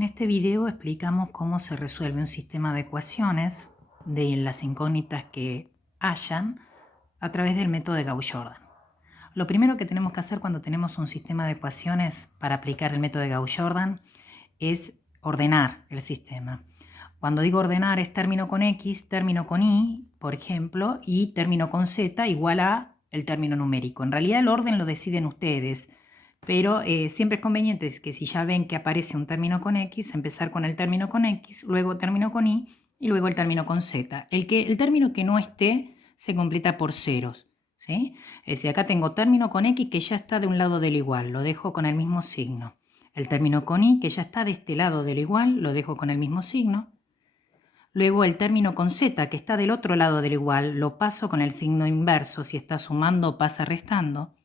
En este video explicamos cómo se resuelve un sistema de ecuaciones de las incógnitas que hayan a través del método de Gauss-Jordan. Lo primero que tenemos que hacer cuando tenemos un sistema de ecuaciones para aplicar el método de Gauss-Jordan es ordenar el sistema. Cuando digo ordenar es término con X, término con Y, por ejemplo, y término con Z igual a el término numérico. En realidad el orden lo deciden ustedes, pero siempre es conveniente que si ya ven que aparece un término con X, empezar con el término con X, luego término con Y y luego el término con Z. El término que no esté se completa por ceros, ¿sí? Es decir, acá tengo término con X que ya está de un lado del igual, lo dejo con el mismo signo. El término con Y que ya está de este lado del igual, lo dejo con el mismo signo. Luego el término con Z que está del otro lado del igual, lo paso con el signo inverso, si está sumando pasa restando.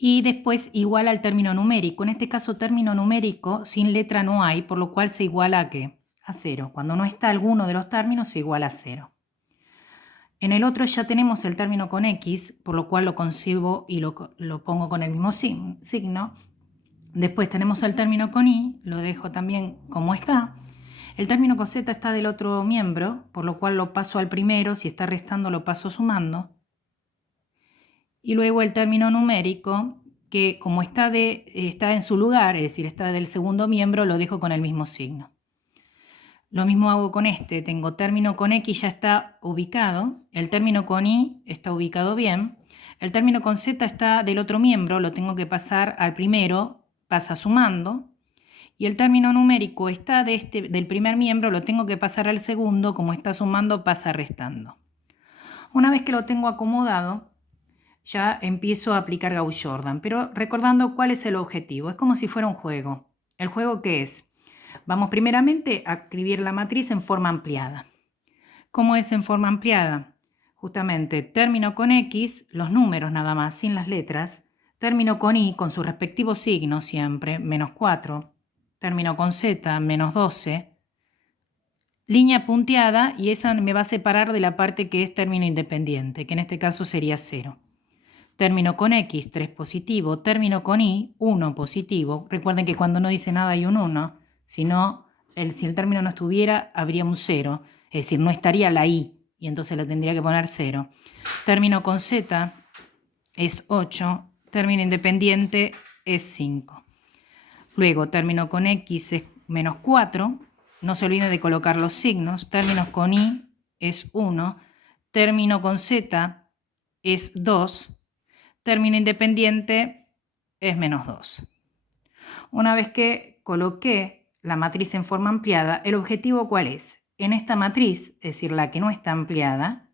Y después igual al término numérico. En este caso término numérico sin letra no hay, por lo cual se iguala a ¿qué? A 0. Cuando no está alguno de los términos se iguala a 0. En el otro ya tenemos el término con X, por lo cual lo concibo y lo pongo con el mismo signo. Después tenemos el término con Y, lo dejo también como está. El término con Z está del otro miembro, por lo cual lo paso al primero, si está restando lo paso sumando. Y luego el término numérico, que como está en su lugar, es decir, está del segundo miembro, lo dejo con el mismo signo. Lo mismo hago con este, tengo término con X ya está ubicado, el término con Y está ubicado bien, el término con Z está del otro miembro, lo tengo que pasar al primero, pasa sumando, y el término numérico está del primer miembro, lo tengo que pasar al segundo, como está sumando, pasa restando. Una vez que lo tengo acomodado, ya empiezo a aplicar Gauss-Jordan, pero recordando cuál es el objetivo. Es como si fuera un juego. ¿El juego qué es? Vamos primeramente a escribir la matriz en forma ampliada. ¿Cómo es en forma ampliada? Justamente término con X, los números nada más, sin las letras. Término con Y, con su respectivo signo siempre, menos 4. Término con Z, menos 12. Línea punteada, y esa me va a separar de la parte que es término independiente, que en este caso sería 0. Término con X, 3 positivo. Término con Y, 1 positivo. Recuerden que cuando no dice nada hay un 1. Si el término no estuviera, habría un 0. Es decir, no estaría la Y. Y entonces le tendría que poner 0. Término con Z es 8. Término independiente es 5. Luego, término con X es menos 4. No se olviden de colocar los signos. Términos con Y es 1. Término con Z es 2. Término independiente es menos 2. Una vez que coloqué la matriz en forma ampliada, ¿el objetivo cuál es? En esta matriz, es decir, la que no está ampliada,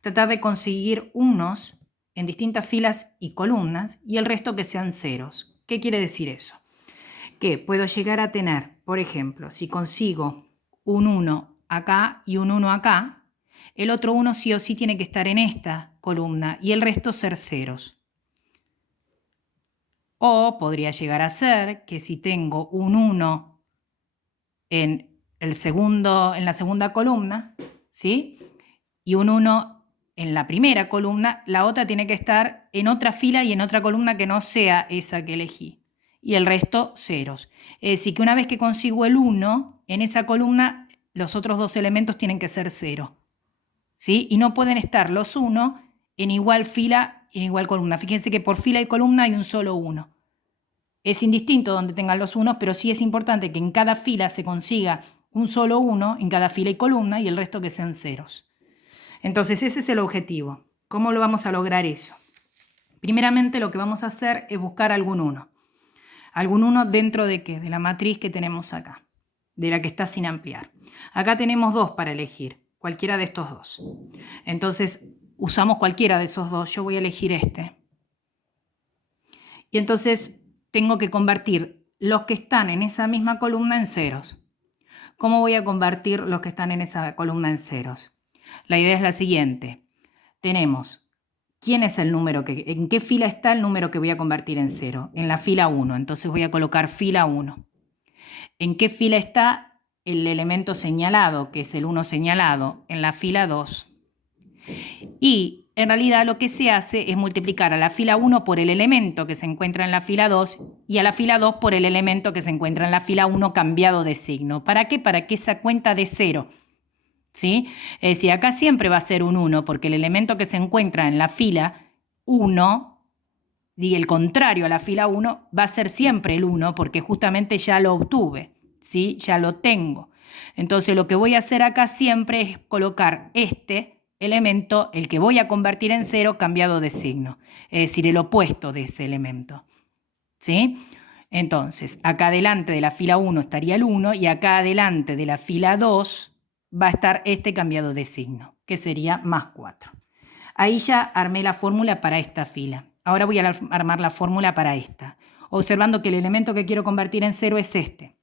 tratar de conseguir unos en distintas filas y columnas y el resto que sean ceros. ¿Qué quiere decir eso? Que puedo llegar a tener, por ejemplo, si consigo un 1 acá y un 1 acá, el otro 1 sí o sí tiene que estar en esta columna y el resto ser ceros. O podría llegar a ser que si tengo un 1 en la segunda columna, ¿sí? Y un 1 en la primera columna, la otra tiene que estar en otra fila y en otra columna que no sea esa que elegí. Y el resto ceros. Es decir, que una vez que consigo el 1, en esa columna los otros dos elementos tienen que ser 0. ¿Sí? Y no pueden estar los 1 en igual fila y en igual columna. Fíjense que por fila y columna hay un solo 1. Es indistinto donde tengan los unos, pero sí es importante que en cada fila se consiga un solo 1 en cada fila y columna y el resto que sean ceros. Entonces ese es el objetivo. ¿Cómo lo vamos a lograr eso? Primeramente lo que vamos a hacer es buscar algún 1. ¿Algún 1 dentro de qué? De la matriz que tenemos acá, de la que está sin ampliar. Acá tenemos 2 para elegir, cualquiera de estos dos. Entonces usamos cualquiera de esos dos. Yo voy a elegir este. Y entonces tengo que convertir los que están en esa misma columna en ceros. ¿Cómo voy a convertir los que están en esa columna en ceros? La idea es la siguiente. Tenemos, ¿quién es el número en qué fila está el número que voy a convertir en 0? En la fila 1, entonces voy a colocar fila 1. ¿En qué fila está el elemento señalado, que es el 1 señalado? En la fila 2. Y en realidad lo que se hace es multiplicar a la fila 1 por el elemento que se encuentra en la fila 2 y a la fila 2 por el elemento que se encuentra en la fila 1 cambiado de signo. ¿Para qué? Para que esa cuenta de 0. ¿Sí? Es decir, acá siempre va a ser un 1 porque el elemento que se encuentra en la fila 1 y el contrario a la fila 1 va a ser siempre el 1 porque justamente ya lo obtuve, ¿sí? Ya lo tengo. Entonces lo que voy a hacer acá siempre es colocar este elemento, el que voy a convertir en 0, cambiado de signo. Es decir, el opuesto de ese elemento. ¿Sí? Entonces, acá adelante de la fila 1 estaría el 1 y acá adelante de la fila 2 va a estar este cambiado de signo, que sería más 4. Ahí ya armé la fórmula para esta fila. Ahora voy a armar la fórmula para esta, observando que el elemento que quiero convertir en 0 es este.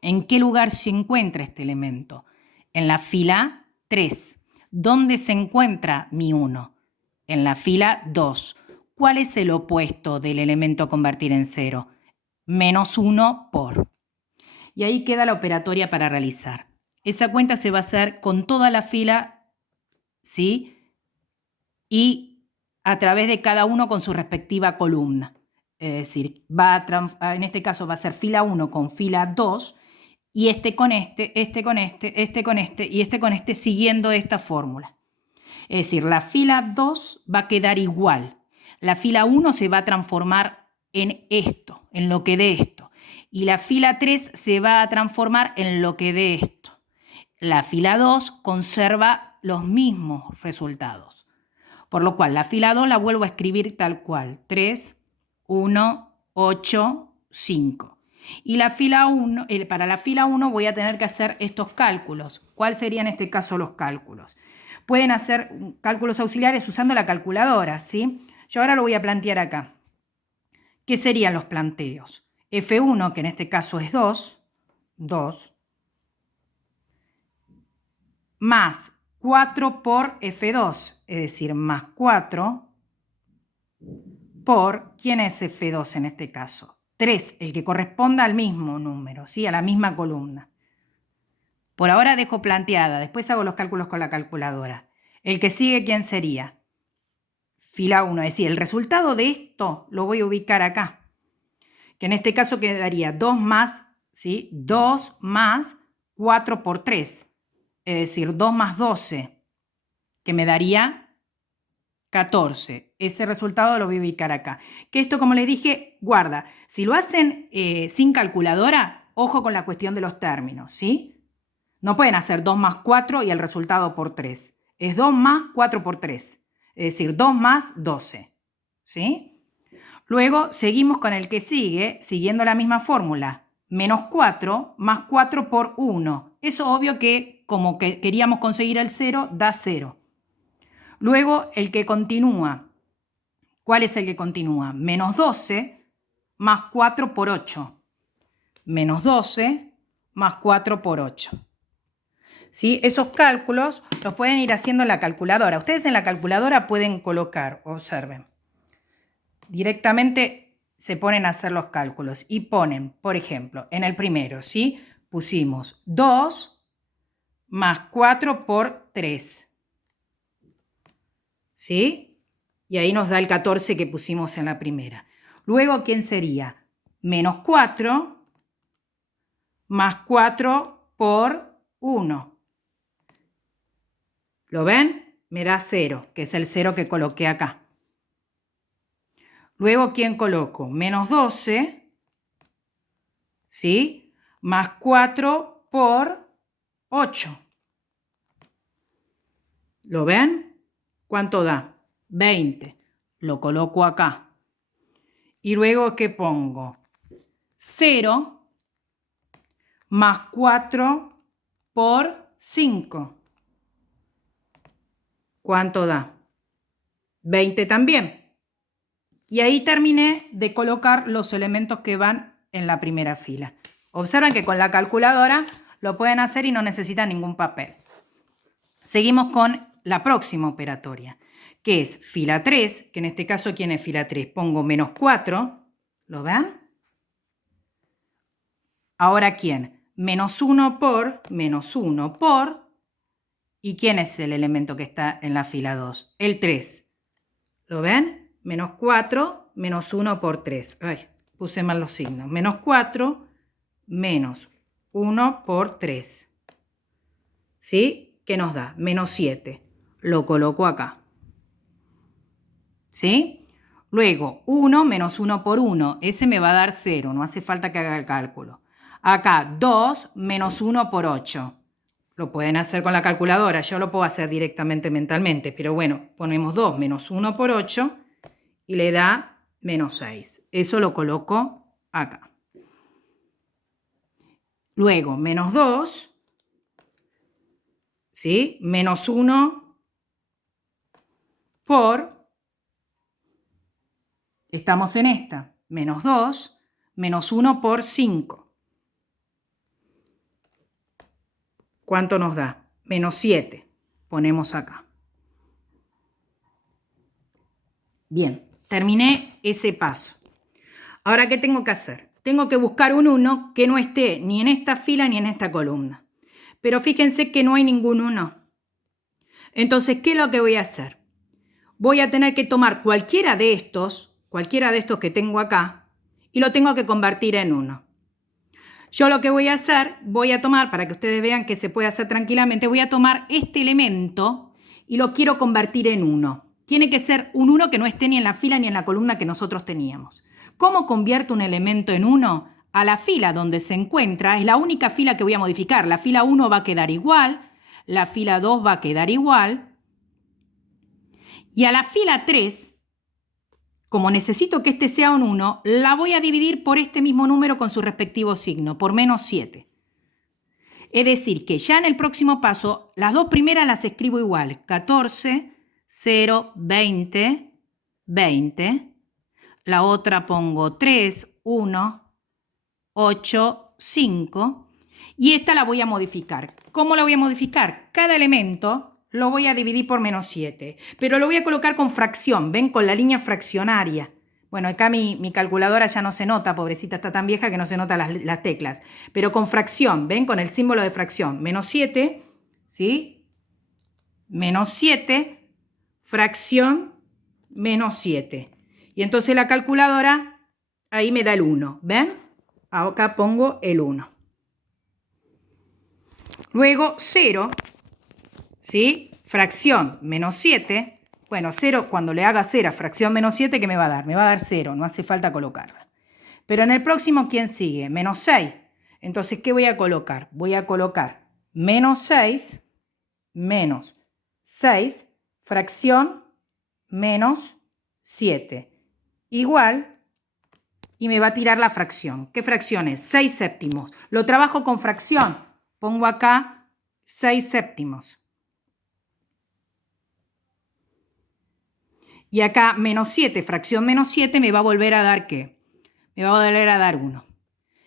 ¿En qué lugar se encuentra este elemento? En la fila 3. ¿Dónde se encuentra mi 1? En la fila 2. ¿Cuál es el opuesto del elemento a convertir en 0? Menos 1 por. Y ahí queda la operatoria para realizar. Esa cuenta se va a hacer con toda la fila, ¿sí? Y a través de cada uno con su respectiva columna. Es decir, en este caso va a ser fila 1 con fila 2 y este con este, este con este, este con este y este con este siguiendo esta fórmula. Es decir, la fila 2 va a quedar igual. La fila 1 se va a transformar en esto, en lo que dé esto. Y la fila 3 se va a transformar en lo que dé esto. La fila 2 conserva los mismos resultados. Por lo cual, la fila 2 la vuelvo a escribir tal cual. 3, 1, 8, 5. Y la fila 1, para la fila 1 voy a tener que hacer estos cálculos. ¿Cuáles serían en este caso los cálculos? Pueden hacer cálculos auxiliares usando la calculadora, ¿sí? Yo ahora lo voy a plantear acá. ¿Qué serían los planteos? F1, que en este caso es 2, más 4 por F2, es decir, más 4 por, ¿quién es F2 en este caso? 3, el que corresponda al mismo número, ¿sí? A la misma columna. Por ahora dejo planteada, después hago los cálculos con la calculadora. El que sigue, ¿quién sería? Fila 1, es decir, el resultado de esto lo voy a ubicar acá, que en este caso quedaría 2 más, ¿sí? 2 más 4 por 3, es decir, 2 más 12, que me daría 14. Ese resultado lo voy a ubicar acá. Que esto, como les dije, guarda. Si lo hacen sin calculadora, ojo con la cuestión de los términos, ¿sí? No pueden hacer 2 más 4 y el resultado por 3. Es 2 más 4 por 3. Es decir, 2 más 12. ¿Sí? Luego seguimos con el que sigue, siguiendo la misma fórmula. Menos 4 más 4 por 1. Eso obvio que, como que queríamos conseguir el 0, da 0. Luego el que continúa. ¿Cuál es el que continúa? Menos 12 más 4 por 8. Menos 12 más 4 por 8. ¿Sí? Esos cálculos los pueden ir haciendo en la calculadora. Ustedes en la calculadora pueden colocar, observen, directamente se ponen a hacer los cálculos y ponen, por ejemplo, en el primero, ¿sí? Pusimos 2 más 4 por 3. ¿Sí? Y ahí nos da el 14 que pusimos en la primera. Luego, ¿quién sería? Menos 4 más 4 por 1. ¿Lo ven? Me da 0, que es el 0 que coloqué acá. Luego, ¿quién coloco? Menos 12, ¿sí? Más 4 por 8. ¿Lo ven? ¿Cuánto da? 20. Lo coloco acá. Y luego, ¿qué pongo? 0 más 4 por 5. ¿Cuánto da? 20 también. Y ahí terminé de colocar los elementos que van en la primera fila. Observen que con la calculadora lo pueden hacer y no necesitan ningún papel. Seguimos con la próxima operatoria, que es fila 3, que en este caso, ¿quién es fila 3? Pongo menos 4, ¿lo ven? Ahora, ¿quién? Menos 1 por, ¿Y quién es el elemento que está en la fila 2? El 3. ¿Lo ven? Menos 4 menos 1 por 3. Ay, puse mal los signos. Menos 4 menos 1 por 3. ¿Sí? ¿Qué nos da? Menos 7. Lo coloco acá. ¿Sí? Luego, 1 menos 1 por 1. Ese me va a dar 0. No hace falta que haga el cálculo. Acá, 2 menos 1 por 8. Lo pueden hacer con la calculadora. Yo lo puedo hacer directamente mentalmente. Pero bueno, ponemos 2 menos 1 por 8 y le da menos 6. Eso lo coloco acá. Luego, menos 2. ¿Sí? Menos 1 por, estamos en esta, menos 2, menos 1 por 5. ¿Cuánto nos da? Menos 7. Ponemos acá. Bien, terminé ese paso. Ahora, ¿qué tengo que hacer? Tengo que buscar un 1 que no esté ni en esta fila ni en esta columna. Pero fíjense que no hay ningún 1. Entonces, ¿qué es lo que voy a hacer? Voy a tener que tomar cualquiera de estos que tengo acá, y lo tengo que convertir en 1. Yo lo que voy a hacer, voy a tomar, para que ustedes vean que se puede hacer tranquilamente, voy a tomar este elemento y lo quiero convertir en 1. Tiene que ser un 1 que no esté ni en la fila ni en la columna que nosotros teníamos. ¿Cómo convierto un elemento en 1? A la fila donde se encuentra, es la única fila que voy a modificar. La fila 1 va a quedar igual, la fila 2 va a quedar igual, y a la fila 3, como necesito que este sea un 1, la voy a dividir por este mismo número con su respectivo signo, por menos 7. Es decir, que ya en el próximo paso, las dos primeras las escribo igual. 14, 0, 20, 20. La otra pongo 3, 1, 8, 5. Y esta la voy a modificar. ¿Cómo la voy a modificar? Cada elemento lo voy a dividir por menos 7, pero lo voy a colocar con fracción, ¿ven? Con la línea fraccionaria. Bueno, acá mi calculadora ya no se nota, pobrecita, está tan vieja que no se notan las teclas, pero con fracción, ¿ven? Con el símbolo de fracción, menos 7, ¿sí? Menos 7, fracción, menos 7. Y entonces la calculadora ahí me da el 1, ¿ven? Acá pongo el 1. Luego 0, ¿sí? Fracción menos 7. Bueno, 0, cuando le haga 0 a fracción menos 7, ¿qué me va a dar? Me va a dar 0, no hace falta colocarla. Pero en el próximo, ¿quién sigue? Menos 6. Entonces, ¿qué voy a colocar? Voy a colocar menos 6, fracción menos 7. Igual, y me va a tirar la fracción. ¿Qué fracción es? 6 séptimos. Lo trabajo con fracción. Pongo acá 6 séptimos. Y acá menos 7, fracción menos 7, me va a volver a dar ¿qué? Me va a volver a dar 1.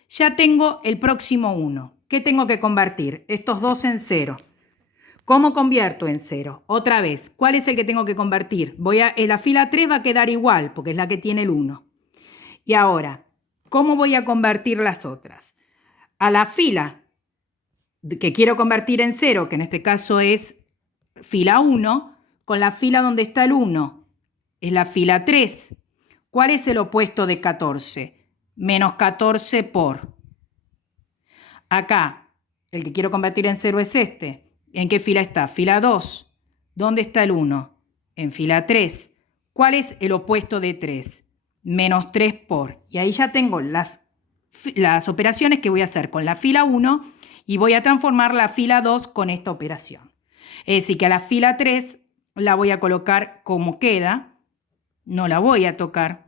Ya tengo el próximo 1. ¿Qué tengo que convertir? Estos dos en 0. ¿Cómo convierto en 0? Otra vez, ¿cuál es el que tengo que convertir? En la fila 3 va a quedar igual, porque es la que tiene el 1. Y ahora, ¿cómo voy a convertir las otras? A la fila que quiero convertir en 0, que en este caso es fila 1, con la fila donde está el 1, es la fila 3. ¿Cuál es el opuesto de 14? Menos 14 por. Acá, el que quiero convertir en 0 es este. ¿En qué fila está? Fila 2. ¿Dónde está el 1? En fila 3. ¿Cuál es el opuesto de 3? Menos 3 por. Y ahí ya tengo las operaciones que voy a hacer con la fila 1 y voy a transformar la fila 2 con esta operación. Es decir, que a la fila 3 la voy a colocar como queda. No la voy a tocar.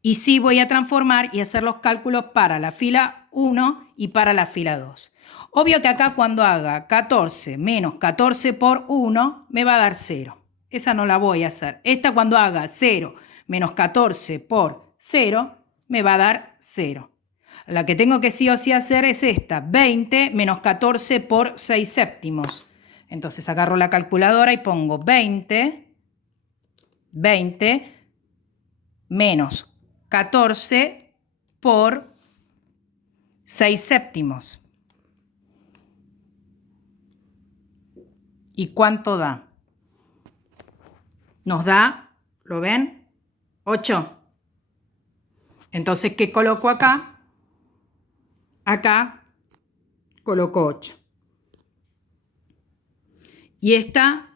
Y sí voy a transformar y hacer los cálculos para la fila 1 y para la fila 2. Obvio que acá cuando haga 14 menos 14 por 1 me va a dar 0. Esa no la voy a hacer. Esta cuando haga 0 menos 14 por 0 me va a dar 0. La que tengo que sí o sí hacer es esta. 20 menos 14 por 6 séptimos. Entonces agarro la calculadora y pongo 20 menos 14 por 6 séptimos. ¿Y cuánto da? Nos da, ¿lo ven? 8. Entonces, ¿qué coloco acá? Acá coloco 8. Y esta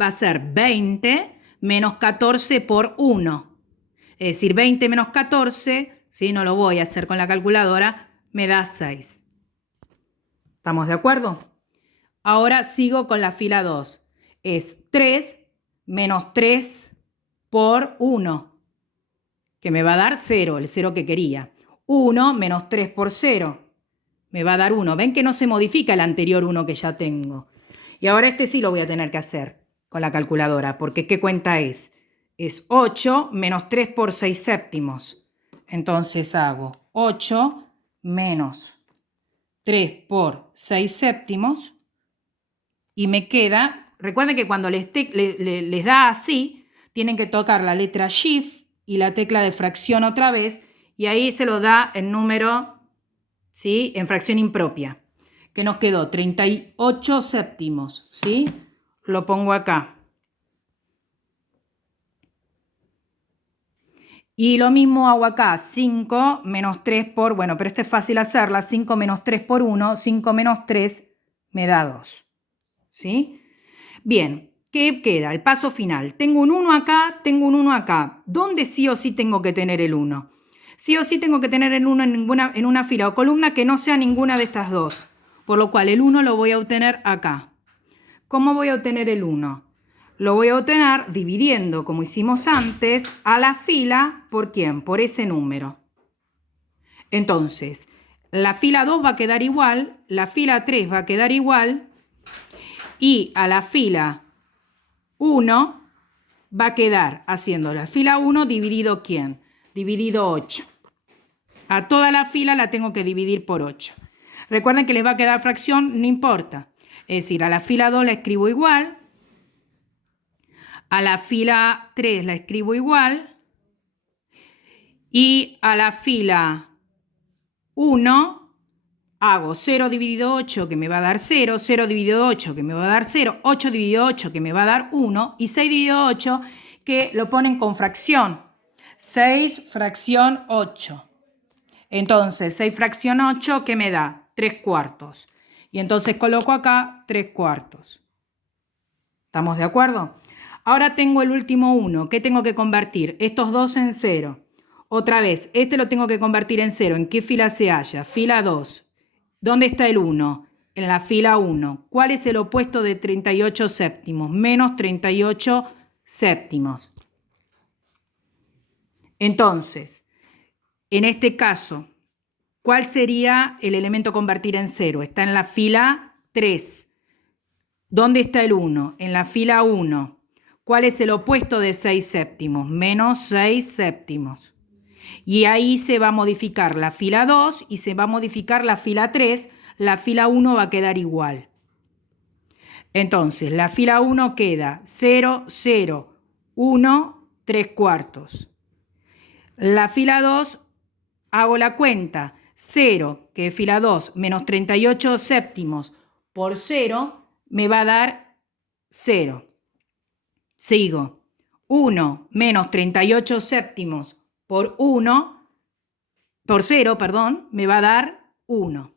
va a ser 20 menos 14 por 1. Es decir, 20 menos 14, ¿sí? No lo voy a hacer con la calculadora, me da 6. ¿Estamos de acuerdo? Ahora sigo con la fila 2. Es 3 menos 3 por 1, que me va a dar 0, el 0 que quería. 1 menos 3 por 0, me va a dar 1. ¿Ven que no se modifica el anterior 1 que ya tengo? Y ahora este sí lo voy a tener que hacer con la calculadora, porque ¿qué cuenta es? Es 8 menos 3 por 6 séptimos. Entonces hago 8 menos 3 por 6 séptimos y me queda, recuerden que cuando les da así, tienen que tocar la letra Shift y la tecla de fracción otra vez y ahí se lo da el número, ¿sí? En fracción impropia. Que nos quedó 38 séptimos, ¿sí? Lo pongo acá. Y lo mismo hago acá, 5 menos 3 por, bueno, pero este es fácil hacerla, 5 menos 3 por 1, 5 menos 3 me da 2, ¿sí? Bien, ¿qué queda? El paso final. Tengo un 1 acá, tengo un 1 acá. ¿Dónde sí o sí tengo que tener el 1? Sí o sí tengo que tener el 1 en una fila o columna que no sea ninguna de estas dos. Por lo cual el 1 lo voy a obtener acá. ¿Cómo voy a obtener el 1? Lo voy a obtener dividiendo, como hicimos antes, a la fila, ¿por quién? Por ese número. Entonces, la fila 2 va a quedar igual, la fila 3 va a quedar igual, y a la fila 1 va a quedar haciendo la fila 1 dividido ¿quién? Dividido 8. A toda la fila la tengo que dividir por 8. Recuerden que les va a quedar fracción, no importa. Es decir, a la fila 2 la escribo igual, a la fila 3 la escribo igual y a la fila 1 hago 0 dividido 8 que me va a dar 0, 0 dividido 8 que me va a dar 0, 8 dividido 8 que me va a dar 1 y 6 dividido 8 que lo ponen con fracción. 6 fracción 8. Entonces 6 fracción 8 ¿qué me da? 3 cuartos. Y entonces coloco acá 3 cuartos. ¿Estamos de acuerdo? Ahora tengo el último 1. ¿Qué tengo que convertir? Estos dos en 0. Otra vez, este lo tengo que convertir en 0. ¿En qué fila se halla? Fila 2. ¿Dónde está el 1? En la fila 1. ¿Cuál es el opuesto de 38 séptimos? Menos 38 séptimos. Entonces, en este caso, ¿cuál sería el elemento convertir en 0? Está en la fila 3. ¿Dónde está el 1? En la fila 1. ¿Cuál es el opuesto de 6 séptimos? Menos 6 séptimos. Y ahí se va a modificar la fila 2 y se va a modificar la fila 3. La fila 1 va a quedar igual. Entonces, la fila 1 queda 0, 0, 1, 3 cuartos. La fila 2, hago la cuenta. 0, que es fila 2, menos 38 séptimos por 0, me va a dar 0. Sigo. 1 menos 38 séptimos por 0, perdón, me va a dar 1.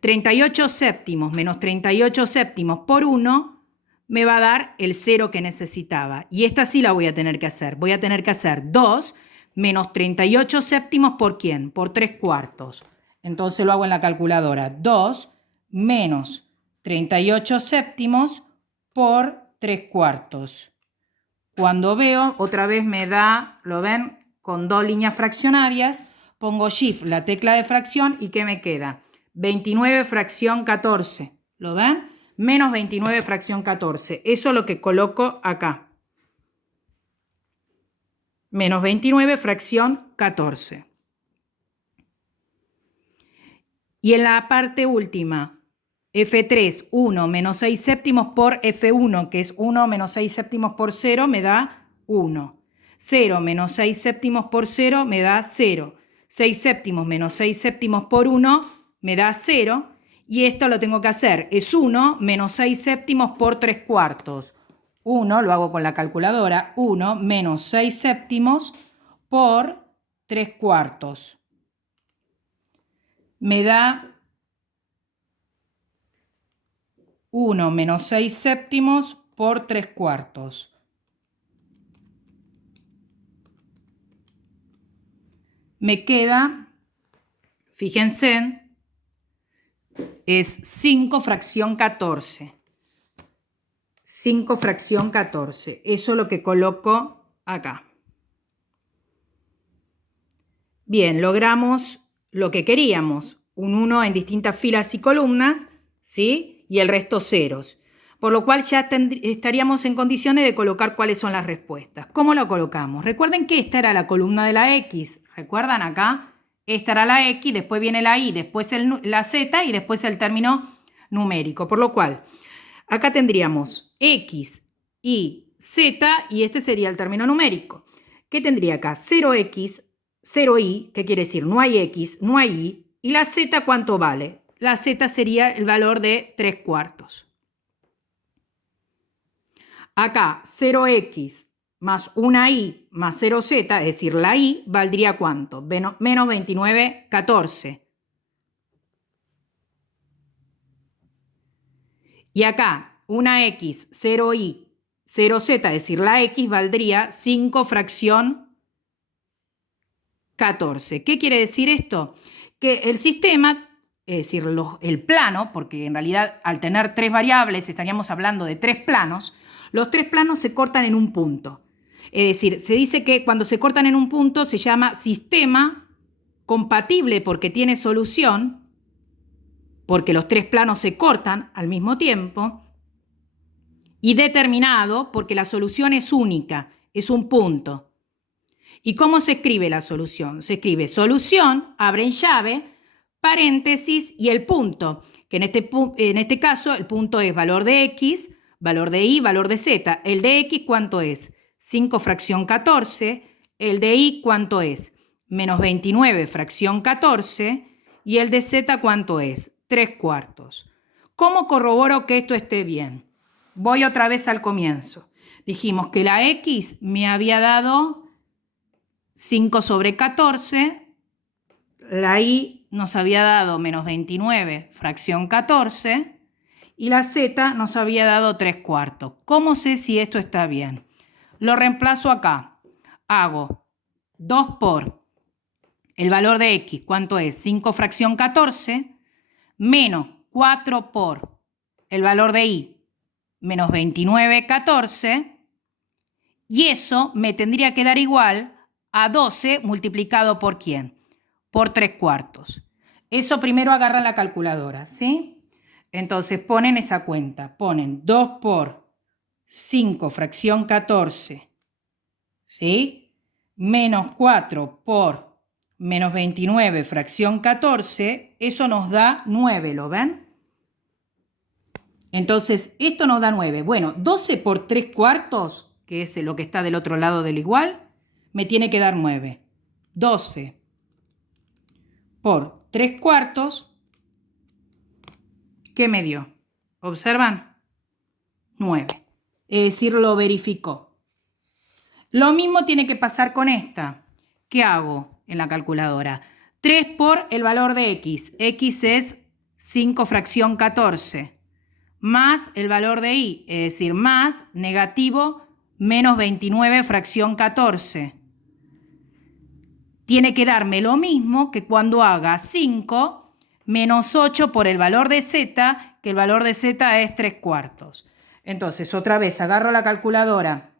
38 séptimos menos 38 séptimos por 1 me va a dar el 0 que necesitaba. Y esta sí la voy a tener que hacer. Voy a tener que hacer 2 menos 38 séptimos por ¿quién? Por 3 cuartos. Entonces lo hago en la calculadora. 2 menos 38 séptimos por 3 cuartos. Cuando veo, otra vez me da, ¿lo ven? Con dos líneas fraccionarias, pongo Shift, la tecla de fracción, ¿y qué me queda? 29 fracción 14, ¿lo ven? Menos 29 fracción 14, eso es lo que coloco acá. Menos 29 fracción 14. Y en la parte última, F3, 1 menos 6 séptimos por F1, que es 1 menos 6 séptimos por 0, me da 1. 0 menos 6 séptimos por 0 me da 0. 6 séptimos menos 6 séptimos por 1 me da 0. Y esto lo tengo que hacer. Es 1 menos 6 séptimos por 3 cuartos. 1, lo hago con la calculadora. 1 menos 6 séptimos por 3 cuartos. Me da 1 menos 6 séptimos por 3 cuartos. Me queda, fíjense, es 5 fracción 14. 5 fracción 14. Eso es lo que coloco acá. Bien, logramos lo que queríamos. Un 1 en distintas filas y columnas, ¿sí? Y el resto ceros. Por lo cual ya estaríamos en condiciones de colocar cuáles son las respuestas. ¿Cómo lo colocamos? Recuerden que esta era la columna de la X. ¿Recuerdan acá? Esta era la X, después viene la Y, después la Z y después el término numérico. Por lo cual, acá tendríamos X, Y, Z y este sería el término numérico. ¿Qué tendría acá? 0X, 0Y, ¿qué quiere decir? No hay X, no hay Y. ¿Y la Z cuánto vale? La Z sería el valor de 3 cuartos. Acá 0x más una y más 0z, es decir, la y, valdría ¿cuánto? Menos 29,14. Y acá una x, 0y, 0z, es decir, la x, valdría 5 fracción 14. ¿Qué quiere decir esto? Que el sistema, es decir, el plano, porque en realidad al tener 3 variables estaríamos hablando de 3 planos, los 3 planos se cortan en un punto. Es decir, se dice que cuando se cortan en un punto se llama sistema compatible porque tiene solución, porque los 3 planos se cortan al mismo tiempo, y determinado porque la solución es única, es un punto. ¿Y cómo se escribe la solución? Se escribe solución, abre en llave, paréntesis y el punto, que en este caso el punto es valor de X, valor de Y, valor de Z. El de X, ¿cuánto es? 5 fracción 14. El de Y, ¿cuánto es? Menos 29 fracción 14. Y el de Z, ¿cuánto es? 3 cuartos. ¿Cómo corroboro que esto esté bien? Voy otra vez al comienzo. Dijimos que la X me había dado 5 sobre 14. La Y nos había dado menos 29 fracción 14. Y la Z nos había dado 3 cuartos. ¿Cómo sé si esto está bien? Lo reemplazo acá. Hago 2 por el valor de X. ¿Cuánto es? 5 fracción 14. Menos 4 por el valor de Y. Menos 29, 14. Y eso me tendría que dar igual a 12 multiplicado por ¿quién? Por 3 cuartos. Eso primero agarran la calculadora, ¿sí? Entonces ponen esa cuenta. Ponen 2 por 5 fracción 14, ¿sí? Menos 4 por menos 29 fracción 14. Eso nos da 9, ¿lo ven? Entonces, esto nos da 9. Bueno, 12 por 3 cuartos, que es lo que está del otro lado del igual, me tiene que dar 9. 12 por 3 cuartos, ¿qué me dio? ¿Observan? 9. Es decir, lo verificó. Lo mismo tiene que pasar con esta. ¿Qué hago en la calculadora? 3 por el valor de X. X es 5 fracción 14. Más el valor de Y, es decir, más negativo menos 29 fracción 14. Tiene que darme lo mismo que cuando haga 5 menos 8 por el valor de Z, que el valor de Z es 3 cuartos. Entonces, otra vez, agarro la calculadora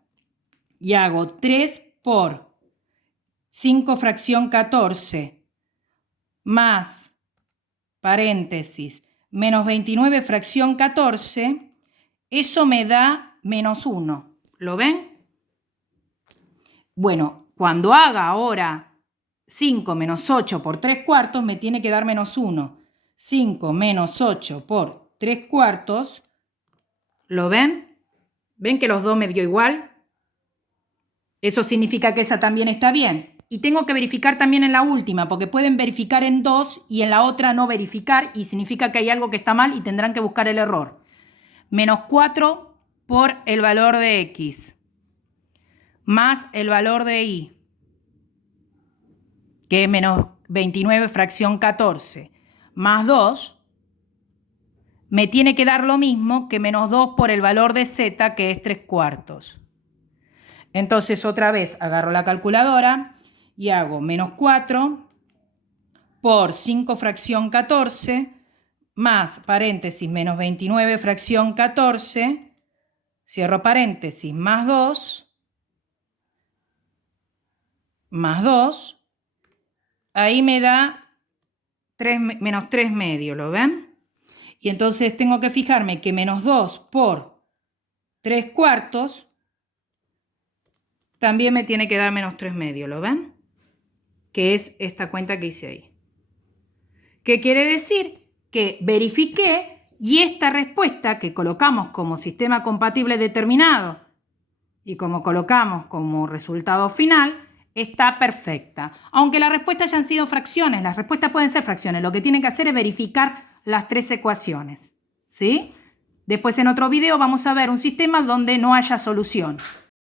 y hago 3 por 5 fracción 14 más, paréntesis, menos 29 fracción 14, eso me da menos 1. ¿Lo ven? Bueno, cuando haga ahora 5 menos 8 por 3 cuartos, me tiene que dar menos 1. 5 menos 8 por 3 cuartos, ¿lo ven? ¿Ven que los dos me dio igual? Eso significa que esa también está bien. y tengo que verificar también en la última, porque pueden verificar en 2 y en la otra no verificar, y significa que hay algo que está mal y tendrán que buscar el error. Menos 4 por el valor de x, más el valor de y, que es menos 29 fracción 14, más 2, me tiene que dar lo mismo que menos 2 por el valor de z, que es 3/4. Entonces otra vez agarro la calculadora y hago menos 4 por 5 fracción 14 más paréntesis menos 29 fracción 14, cierro paréntesis, más 2, ahí me da menos 3 medios, ¿lo ven? Y entonces tengo que fijarme que menos 2 por 3/4 también me tiene que dar menos 3 medios, ¿lo ven? Que es esta cuenta que hice ahí. ¿Qué quiere decir? Que verifiqué y esta respuesta que colocamos como sistema compatible determinado y como colocamos como resultado final está perfecta. Aunque las respuestas hayan sido fracciones, las respuestas pueden ser fracciones, lo que tienen que hacer es verificar las 3 ecuaciones, ¿sí? Después en otro video vamos a ver un sistema donde no haya solución.